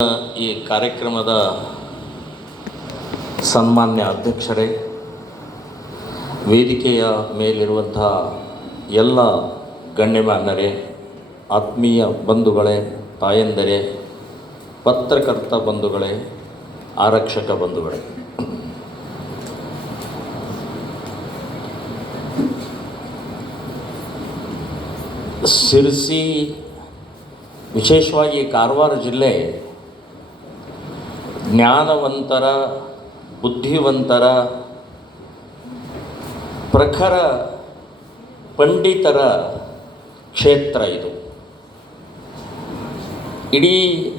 ಈ ಕಾರ್ಯಕ್ರಮದ ಸನ್ಮಾನ್ಯ ಅಧ್ಯಕ್ಷರೇ, ವೇದಿಕೆಯ ಮೇಲಿರುವಂತಹ ಎಲ್ಲ ಗಣ್ಯಮಾನ್ಯರೇ, ಆತ್ಮೀಯ ಬಂಧುಗಳೇ, ತಾಯಂದರೇ, ಪತ್ರಕರ್ತ ಬಂಧುಗಳೇ, ಆರಕ್ಷಕ ಬಂಧುಗಳೇ. ಸಿರ್ಸಿ, ವಿಶೇಷವಾಗಿ ಕಾರವಾರ ಜಿಲ್ಲೆ ಜ್ಞಾನವಂತರ, ಬುದ್ಧಿವಂತರ, ಪ್ರಖರ ಪಂಡಿತರ ಕ್ಷೇತ್ರ ಇದು. ಇಡೀ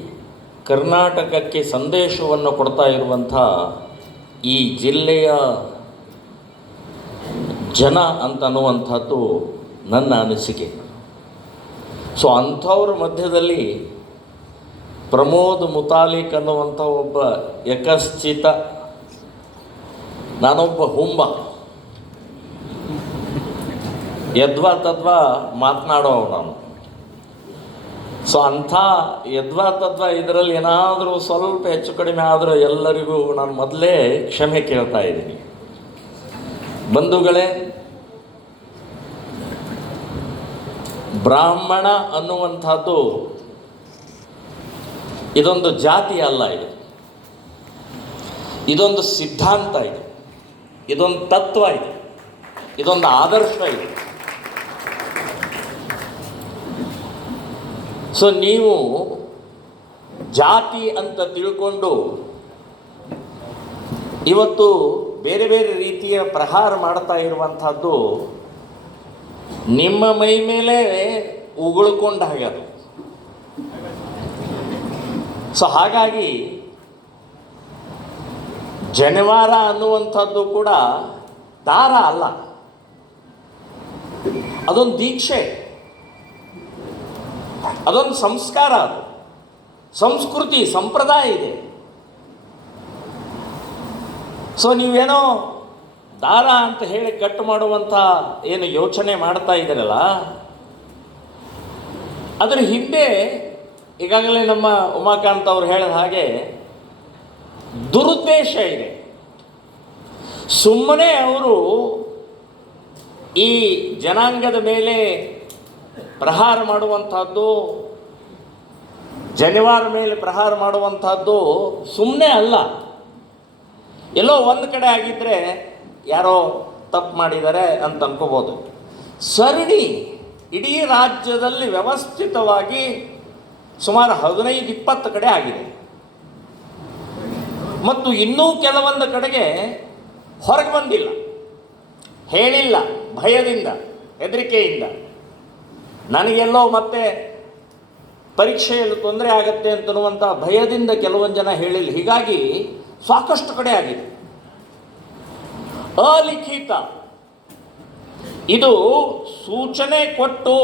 ಕರ್ನಾಟಕಕ್ಕೆ ಸಂದೇಶವನ್ನು ಕೊಡ್ತಾ ಇರುವಂಥ ಈ ಜಿಲ್ಲೆಯ ಜನ ಅಂತನ್ನುವಂಥದ್ದು ನನ್ನ ಅನಿಸಿಕೆ. ಸೊ ಅಂಥವ್ರ ಮಧ್ಯದಲ್ಲಿ ಪ್ರಮೋದ್ ಮುತಾಲಿಕ್ ಅನ್ನುವಂಥ ಒಬ್ಬ ಯಕಶ್ಚಿತ, ನಾನೊಬ್ಬ ಹುಂಬ. ಯದ್ವಾ ತದ್ವಾ ಮಾತನಾಡೋ ನಾನು. ಸೊ ಅಂಥ ಯದ್ವಾ ತದ್ವಾ ಇದರಲ್ಲಿ ಏನಾದರೂ ಸ್ವಲ್ಪ ಹೆಚ್ಚು ಕಡಿಮೆ ಆದರೂ ಎಲ್ಲರಿಗೂ ನಾನು ಮೊದಲೇ ಕ್ಷಮೆ ಕೇಳ್ತಾ ಇದ್ದೀನಿ. ಬಂಧುಗಳೇ, ಬ್ರಾಹ್ಮಣ ಅನ್ನುವಂಥದ್ದು ಇದೊಂದು ಜಾತಿ ಅಲ್ಲ ಇದು. ಇದೊಂದು ಸಿದ್ಧಾಂತ ಇದು. ಇದೊಂದು ತತ್ವ ಇದೆ. ಇದೊಂದು ಆದರ್ಶ ಇದೆ. ಸೊ ನೀವು ಜಾತಿ ಅಂತ ತಿಳ್ಕೊಂಡು ಇವತ್ತು ಬೇರೆ ಬೇರೆ ರೀತಿಯ ಪ್ರಹಾರ ಮಾಡ್ತಾ ಇರುವಂಥದ್ದು ನಿಮ್ಮ ಮೈ ಮೇಲೆ ಉಗುಳ್ಕೊಂಡ ಹಾಗೆ ಅದು ಸೊ ಹಾಗಾಗಿ ಜನಿವಾರ ಅನ್ನುವಂಥದ್ದು ಕೂಡ ದಾರ ಅಲ್ಲ. ಅದೊಂದು ದೀಕ್ಷೆ. ಅದೊಂದು ಸಂಸ್ಕಾರ ಅದು. ಸಂಸ್ಕೃತಿ, ಸಂಪ್ರದಾಯ ಇದೆ. ಸೊ ನೀವೇನೋ ದಾರ ಅಂತ ಹೇಳಿ ಕಟ್ ಮಾಡುವಂಥ ಏನು ಯೋಚನೆ ಮಾಡ್ತಾ ಇದ್ದೀರಲ್ಲ, ಅದರ ಹಿಂದೆ ಈಗಾಗಲೇ ನಮ್ಮ ಉಮಾಕಾಂತ್ ಅವರು ಹೇಳಿದ ಹಾಗೆ ದುರುದ್ದೇಶ ಇದೆ. ಸುಮ್ಮನೆ ಅವರು ಈ ಜನಾಂಗದ ಮೇಲೆ ಪ್ರಹಾರ ಮಾಡುವಂಥದ್ದು ಜನಿವಾರ ಮೇಲೆ ಪ್ರಹಾರ ಮಾಡುವಂಥದ್ದು ಸುಮ್ಮನೆ ಅಲ್ಲ. ಎಲ್ಲೋ ಒಂದು ಕಡೆ ಆಗಿದ್ದರೆ ಯಾರೋ ತಪ್ಪು ಮಾಡಿದ್ದಾರೆ ಅಂತ ಅನ್ಕೋಬೋದು. ಸರಣಿ ಇಡೀ ರಾಜ್ಯದಲ್ಲಿ ವ್ಯವಸ್ಥಿತವಾಗಿ ಸುಮಾರು ಹದಿನೈದು, ಇಪ್ಪತ್ತು ಕಡೆ ಆಗಿದೆ. ಮತ್ತು ಇನ್ನೂ ಕೆಲವೊಂದು ಕಡೆಗೆ ಹೊರಗೆ ಬಂದಿಲ್ಲ. ಹೇಳಿಲ್ಲ, ಭಯದಿಂದ, ಹೆದರಿಕೆಯಿಂದ. ನನಗೆಲ್ಲೋ ಮತ್ತೆ ಪರೀಕ್ಷೆಯಲ್ಲಿ ತೊಂದರೆ ಆಗತ್ತೆ ಅಂತನ್ನುವಂಥ ಭಯದಿಂದ ಕೆಲವೊಂದು ಜನ ಹೇಳಿಲ್ಲ. ಹೀಗಾಗಿ ಸಾಕಷ್ಟು ಕಡೆ ಆಗಿದೆ. ಅಲಿಖಿತ. ಇದು ಸೂಚನೆ ಕೊಟ್ಟು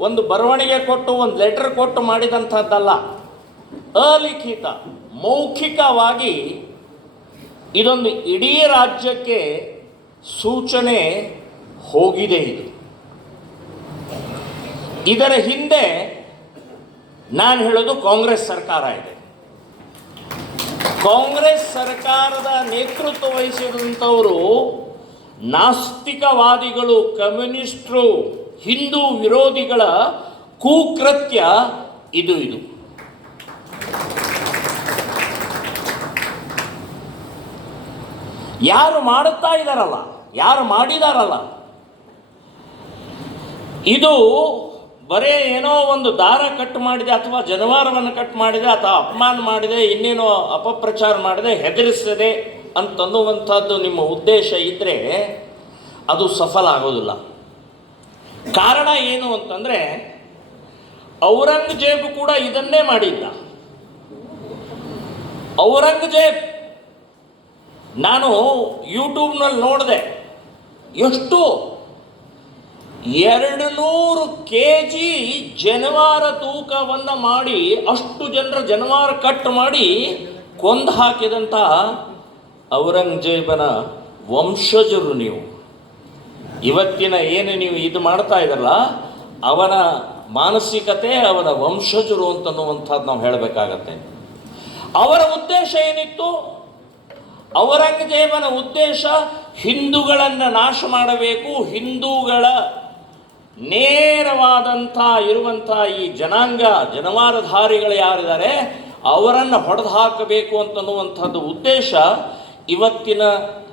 ಒಂದು ಬರವಣಿಗೆ ಕೊಟ್ಟು, ಒಂದು ಲೆಟರ್ ಕೊಟ್ಟು ಮಾಡಿದಂಥದ್ದಲ್ಲ. ಅಲಿಖಿತ, ಮೌಖಿಕವಾಗಿ ಇದೊಂದು ಇಡೀ ರಾಜ್ಯಕ್ಕೆ ಸೂಚನೆ ಹೋಗಿದೆ ಇದು. ಇದರ ಹಿಂದೆ ನಾನು ಹೇಳೋದು ಕಾಂಗ್ರೆಸ್ ಸರ್ಕಾರ ಇದೆ. ಕಾಂಗ್ರೆಸ್ ಸರ್ಕಾರದ ನೇತೃತ್ವ ವಹಿಸಿದಂಥವರು ನಾಸ್ತಿಕವಾದಿಗಳು, ಕಮ್ಯುನಿಸ್ಟ್ರು ಹಿಂದೂ ವಿರೋಧಿಗಳ ಕುಕೃತ್ಯ ಇದು ಇದು. ಯಾರು ಮಾಡುತ್ತಾ ಇದ್ದಾರಲ್ಲ ಯಾರು ಮಾಡಿದಾರಲ್ಲ, ಇದು ಬರೇ ಏನೋ ಒಂದು ದಾರ ಕಟ್ ಮಾಡಿದೆ ಅಥವಾ ಜನವಾರವನ್ನು ಕಟ್ ಮಾಡಿದೆ ಅಥವಾ ಅಪಮಾನ ಮಾಡಿದೆ, ಇನ್ನೇನೋ ಅಪಪ್ರಚಾರ ಮಾಡಿದೆ, ಹೆದರಿಸದೆ ಅಂತನ್ನುವಂಥದ್ದು ನಿಮ್ಮ ಉದ್ದೇಶ ಇದ್ದರೆ ಅದು ಸಫಲ ಆಗೋದಿಲ್ಲ. ಕಾರಣ ಏನು ಅಂತಂದರೆ ಔರಂಗಜೇಬ್ ಕೂಡ ಇದನ್ನೇ ಮಾಡಿದ್ದ. ಔರಂಗಜೇಬ್, ನಾನು ಯೂಟ್ಯೂಬ್ನಲ್ಲಿ ನೋಡಿದೆ, ಎಷ್ಟು? ಎರಡು ನೂರು ಕೆ ಜಿ ಜನವಾರ ತೂಕವನ್ನು ಮಾಡಿ, ಅಷ್ಟು ಜನರ ಜನವಾರ ಕಟ್ ಮಾಡಿ ಕೊಂದು ಹಾಕಿದಂಥ ಔರಂಗಜೇಬನ ವಂಶಜರು ನೀವು. ಇವತ್ತಿನ ಏನು ನೀವು ಇದು ಮಾಡ್ತಾ ಇದ್ರಲ್ಲ, ಅವನ ಮಾನಸಿಕತೆ, ಅವನ ವಂಶಜರು ಅಂತನ್ನುವಂಥದ್ದು ನಾವು ಹೇಳಬೇಕಾಗತ್ತೆ. ಅವರ ಉದ್ದೇಶ ಏನಿತ್ತು? ಔರಂಗಜೇಬನ ಉದ್ದೇಶ ಹಿಂದೂಗಳನ್ನು ನಾಶ ಮಾಡಬೇಕು, ಹಿಂದೂಗಳ ನೇರವಾದಂಥ ಇರುವಂಥ ಈ ಜನಾಂಗ, ಜನವಾರಧಾರಿಗಳು ಯಾರಿದ್ದಾರೆ, ಅವರನ್ನು ಹೊಡೆದು ಹಾಕಬೇಕು ಅಂತನ್ನುವಂಥದ್ದು ಉದ್ದೇಶ. ಇವತ್ತಿನ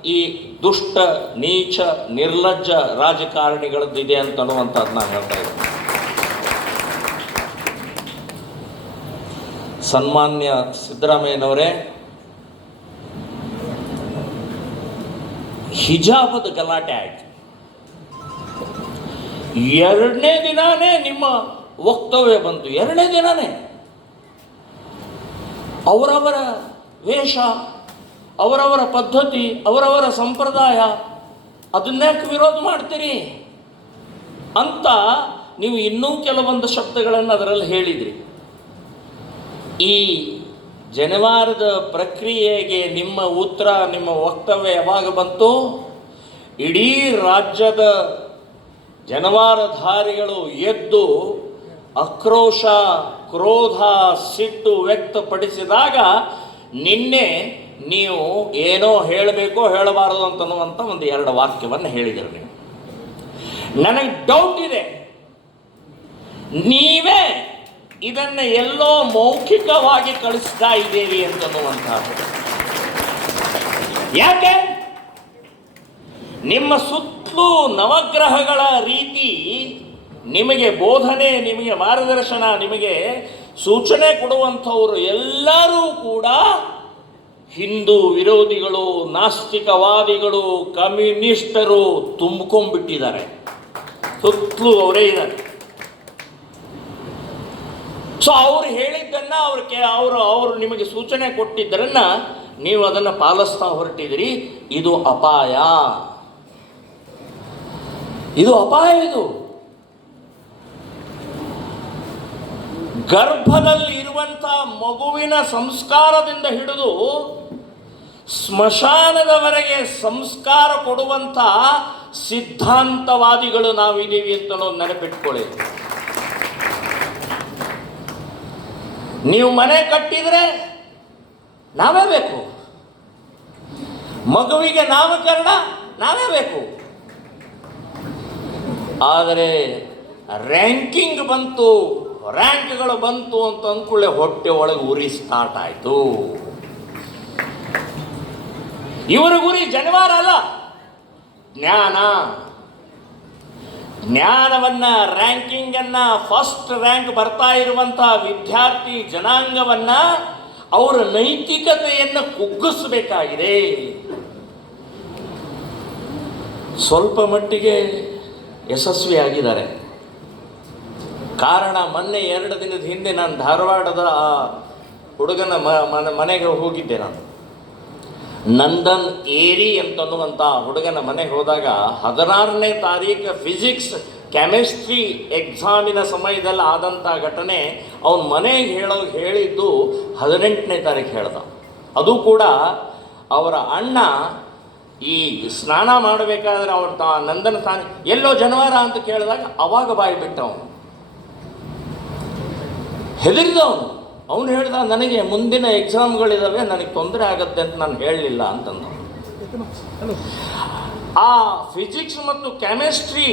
ಈ ದುಷ್ಟ, ನೀಚ, ನಿರ್ಲಜ್ಜ ರಾಜಕಾರಣಿಗಳದ್ದಿದೆ ಅಂತ ಅನ್ನುವಂಥದ್ದು ನಾನು ಹೇಳ್ತಾ ಇದ್ದೀನಿ. ಸನ್ಮಾನ್ಯ ಸಿದ್ದರಾಮಯ್ಯನವರೇ, ಹಿಜಾಬದ ಗಲಾಟೆ ಆಯಿತು. ಎರಡನೇ ದಿನಾನೇ ನಿಮ್ಮ ವಕ್ತವ್ಯ ಬಂತು. ಎರಡನೇ ದಿನಾನೇ ಅವರವರ ವೇಷ ಅವರವರ ಪದ್ಧತಿ, ಅವರವರ ಸಂಪ್ರದಾಯ ಅದನ್ನ್ಯಾಕೆ ವಿರೋಧ ಮಾಡ್ತೀರಿ? ಅಂತ ನೀವು ಇನ್ನೂ ಕೆಲವೊಂದು ಶಬ್ದಗಳನ್ನು ಅದರಲ್ಲಿ ಹೇಳಿದ್ರಿ. ಈ ಜನವಾರದ ಪ್ರಕ್ರಿಯೆಗೆ ನಿಮ್ಮ ಉತ್ತರ, ನಿಮ್ಮ ವಕ್ತವ್ಯ ಯಾವಾಗ ಬಂತು? ಇಡೀ ರಾಜ್ಯದ ಜನವಾರಧಾರಿಗಳು ಎದ್ದು ಆಕ್ರೋಶ, ಕ್ರೋಧ, ಸಿಟ್ಟು ವ್ಯಕ್ತಪಡಿಸಿದಾಗ ನಿನ್ನೆ ನೀವು ಏನೋ ಹೇಳಬೇಕೋ ಹೇಳಬಾರದು ಅಂತನ್ನುವಂಥ ಒಂದು ಎರಡು ವಾಕ್ಯವನ್ನು ಹೇಳಿದರು ನೀವು. ನನಗೆ ಡೌಟ್ ಇದೆ. ನೀವೇ ಇದನ್ನು ಎಲ್ಲೋ ಮೌಖಿಕವಾಗಿ ಕಳಿಸ್ತಾ ಇದ್ದೀರಿ ಅಂತನ್ನುವಂಥದ್ದು. ಯಾಕೆ? ನಿಮ್ಮ ಸುತ್ತಲೂ ನವಗ್ರಹಗಳ ರೀತಿ ನಿಮಗೆ ಬೋಧನೆ, ನಿಮಗೆ ಮಾರ್ಗದರ್ಶನ, ನಿಮಗೆ ಸೂಚನೆ ಕೊಡುವಂಥವರು ಎಲ್ಲರೂ ಕೂಡ ಹಿಂದೂ ವಿರೋಧಿಗಳು, ನಾಸ್ತಿಕವಾದಿಗಳು, ಕಮ್ಯುನಿಸ್ಟರು ತುಂಬಿಕೊಂಡ್ಬಿಟ್ಟಿದ್ದಾರೆ. ಸುತ್ತಲೂ ಅವರೇ ಇದ್ದಾರೆ. ಸೊ ಅವ್ರು ಹೇಳಿದ್ದನ್ನ ಅವ್ರು ಅವರು ಅವರು ನಿಮಗೆ ಸೂಚನೆ ಕೊಟ್ಟಿದ್ದರನ್ನ ನೀವು ಅದನ್ನು ಪಾಲಿಸ್ತಾ ಹೊರಟಿದ್ರಿ ಇದು ಅಪಾಯ. ಇದು ಅಪಾಯ ಇದು. ಗರ್ಭದಲ್ಲಿ ಇರುವಂಥ ಮಗುವಿನ ಸಂಸ್ಕಾರದಿಂದ ಹಿಡಿದು ಸ್ಮಶಾನದವರೆಗೆ ಸಂಸ್ಕಾರ ಕೊಡುವಂಥ ಸಿದ್ಧಾಂತವಾದಿಗಳು ನಾವಿದ್ದೀವಿ ಅಂತ ನಾವು ನೆನಪಿಟ್ಕೊಳ್ಳಿ. ನೀವು ಮನೆ ಕಟ್ಟಿದರೆ ನಾವೇ ಬೇಕು. ಮಗುವಿಗೆ ನಾಮಕರಣ ನಾವೇ ಬೇಕು. ಆದರೆ ರ್ಯಾಂಕಿಂಗ್ ಬಂತು. ರ್ಯಾಂಕ್ಗಳು ಬಂತು ಅಂತ ಅಂದ್ಕೊಳ್ಳೆ ಹೊಟ್ಟೆ ಒಳಗೆ ಉರಿ ಸ್ಟಾರ್ಟ್ ಆಯಿತು. ಇವರ ಗುರಿ ಜನವಾರ ಅಲ್ಲ, ಜ್ಞಾನ. ಜ್ಞಾನವನ್ನ ರ್ಯಾಂಕಿಂಗ್ ಅನ್ನ ಫಸ್ಟ್ ರ್ಯಾಂಕ್ ಬರ್ತಾ ಇರುವಂತಹ ವಿದ್ಯಾರ್ಥಿ ಜನಾಂಗವನ್ನ ಅವರ ನೈತಿಕತೆಯನ್ನು ಕುಗ್ಗಿಸಬೇಕಾಗಿದೆ. ಸ್ವಲ್ಪ ಮಟ್ಟಿಗೆ ಯಶಸ್ವಿಯಾಗಿದ್ದಾರೆ. ಕಾರಣ ಮೊನ್ನೆ ಎರಡು ದಿನದ ಹಿಂದೆ ನಾನು ಧಾರವಾಡದ ಆ ಹುಡುಗನ ಮನೆಗೆ ಹೋಗಿದ್ದೆ ನಾನು. ನಂದನ್ ಏರಿ ಅಂತನ್ನುವಂಥ ಹುಡುಗನ ಮನೆಗೆ ಹೋದಾಗ ಹದಿನಾರನೇ ತಾರೀಕು ಫಿಸಿಕ್ಸ್ ಕೆಮಿಸ್ಟ್ರಿ ಎಕ್ಸಾಮಿನ ಸಮಯದಲ್ಲಿ ಆದಂಥ ಘಟನೆ ಅವನ ಮನೆಗೆ ಹೇಳೋ, ಹೇಳಿದ್ದು ಹದಿನೆಂಟನೇ ತಾರೀಕು ಹೇಳ್ದ. ಅದು ಕೂಡ ಅವರ ಅಣ್ಣ ಈ ಸ್ನಾನ ಮಾಡಬೇಕಾದ್ರೆ ಅವ್ರ ತಾ ನಂದನ ತಾನೆ ಎಲ್ಲೋ ಜನವಾರ ಅಂತ ಕೇಳಿದಾಗ ಅವಾಗ ಬಾಯಿ ಬಿಟ್ಟ ಅವನು ಹೆದರಿದವನು. ಅವನು ಹೇಳಿದ, ನನಗೆ ಮುಂದಿನ ಎಕ್ಸಾಮ್ಗಳಿದಾವೆ ನನಗೆ ತೊಂದರೆ ಆಗುತ್ತೆ ಅಂತ ನಾನು ಹೇಳಲಿಲ್ಲ ಅಂತಂದ ಆ ಫಿಸಿಕ್ಸ್ ಮತ್ತು ಕೆಮಿಸ್ಟ್ರಿ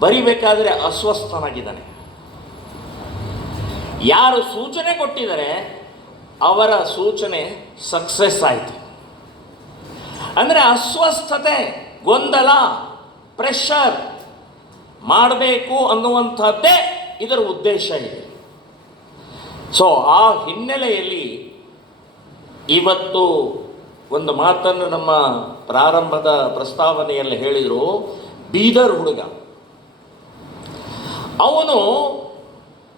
ಬರಿಬೇಕಾದ್ರೆ ಅಸ್ವಸ್ಥನಾಗಿದ್ದಾನೆ. ಯಾರು ಸೂಚನೆ ಕೊಟ್ಟಿದ್ದಾರೆ, ಅವರ ಸೂಚನೆ ಸಕ್ಸಸ್ ಆಯಿತು. ಅಂದರೆ ಅಸ್ವಸ್ಥತೆ, ಗೊಂದಲ ಪ್ರೆಷರ್ ಮಾಡಬೇಕು ಅನ್ನುವಂಥದ್ದೇ ಇದರ ಉದ್ದೇಶ ಇದೆ. ಸೊ ಆ ಹಿನ್ನೆಲೆಯಲ್ಲಿ ಇವತ್ತು ಒಂದು ಮಾತನ್ನು ನಮ್ಮ ಪ್ರಾರಂಭದ ಪ್ರಸ್ತಾವನೆಯಲ್ಲಿ ಹೇಳಿದರು ಬೀದರ್ ಹುಡುಗ. ಅವನು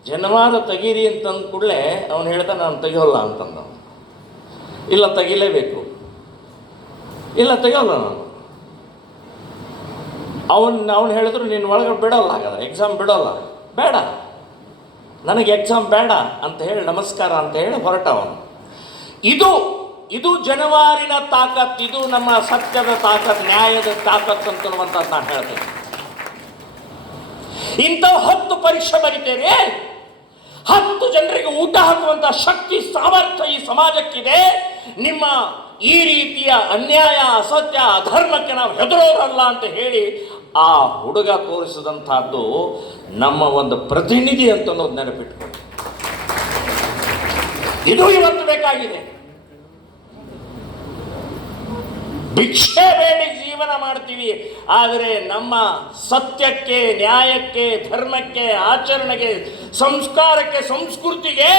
ಜನವಾರ ತೆಗೀರಿ ಅಂತಂದ ಕೂಡಲೇ ಅವನು ಹೇಳ್ದ, ನಾನು ತೆಗಿಯೋಲ್ಲ ಅಂತಂದ ಇಲ್ಲ, ತೆಗಿಲೇಬೇಕು. ಇಲ್ಲ, ತೆಗಿಯೋಲ್ಲ ನಾನು. ಅವನು ಅವನು ಹೇಳಿದ್ರು, ನೀನು ಒಳಗೆ ಬಿಡೋಲ್ಲ ಹಾಗಾದ್ರೆ ಎಕ್ಸಾಮ್ ಬಿಡೋಲ್ಲ. ಬೇಡ. ನನಗೆ ಎಕ್ಸಾಮ್ ಬೇಡ ಅಂತ ಹೇಳಿ ನಮಸ್ಕಾರ ಅಂತ ಹೇಳಿ ಹೊರಟ ಅವನು ಇದು ಇದು ಜನವಾರಿನ ತಾಕತ್, ಇದು ನಮ್ಮ ಸತ್ಯದ ತಾಕತ್, ನ್ಯಾಯದ ತಾಕತ್ ಅಂತನ್ನುವಂಥದ್ದು ನಾನು ಹೇಳ್ತೇನೆ. ಇಂಥ ಹತ್ತು ಪರೀಕ್ಷೆ ಬರಿತೇನೆ. ಹತ್ತು ಜನರಿಗೆ ಊಟ ಹಾಕುವಂತ ಶಕ್ತಿ, ಸಾಮರ್ಥ್ಯ ಈ ಸಮಾಜಕ್ಕಿದೆ. ನಿಮ್ಮ ಈ ರೀತಿಯ ಅನ್ಯಾಯ, ಅಸತ್ಯ, ಅಧರ್ಮಕ್ಕೆ ನಾವು ಹೆದರೋರಲ್ಲ ಅಂತ ಹೇಳಿ ಆ ಹುಡುಗ ತೋರಿಸಿದಂಥದ್ದು ನಮ್ಮ ಒಂದು ಪ್ರತಿನಿಧಿ ಅಂತ ಅನ್ನೋದು ನೆನಪಿಟ್ಕೊಂಡು ಇದು ಇವತ್ತು ಬೇಕಾಗಿದೆ. ಭಿಕ್ಷೆ ಬೇಡಿ ಜೀವನ ಮಾಡ್ತೀವಿ, ಆದರೆ ನಮ್ಮ ಸತ್ಯಕ್ಕೆ, ನ್ಯಾಯಕ್ಕೆ, ಧರ್ಮಕ್ಕೆ, ಆಚರಣೆಗೆ, ಸಂಸ್ಕಾರಕ್ಕೆ, ಸಂಸ್ಕೃತಿಗೆ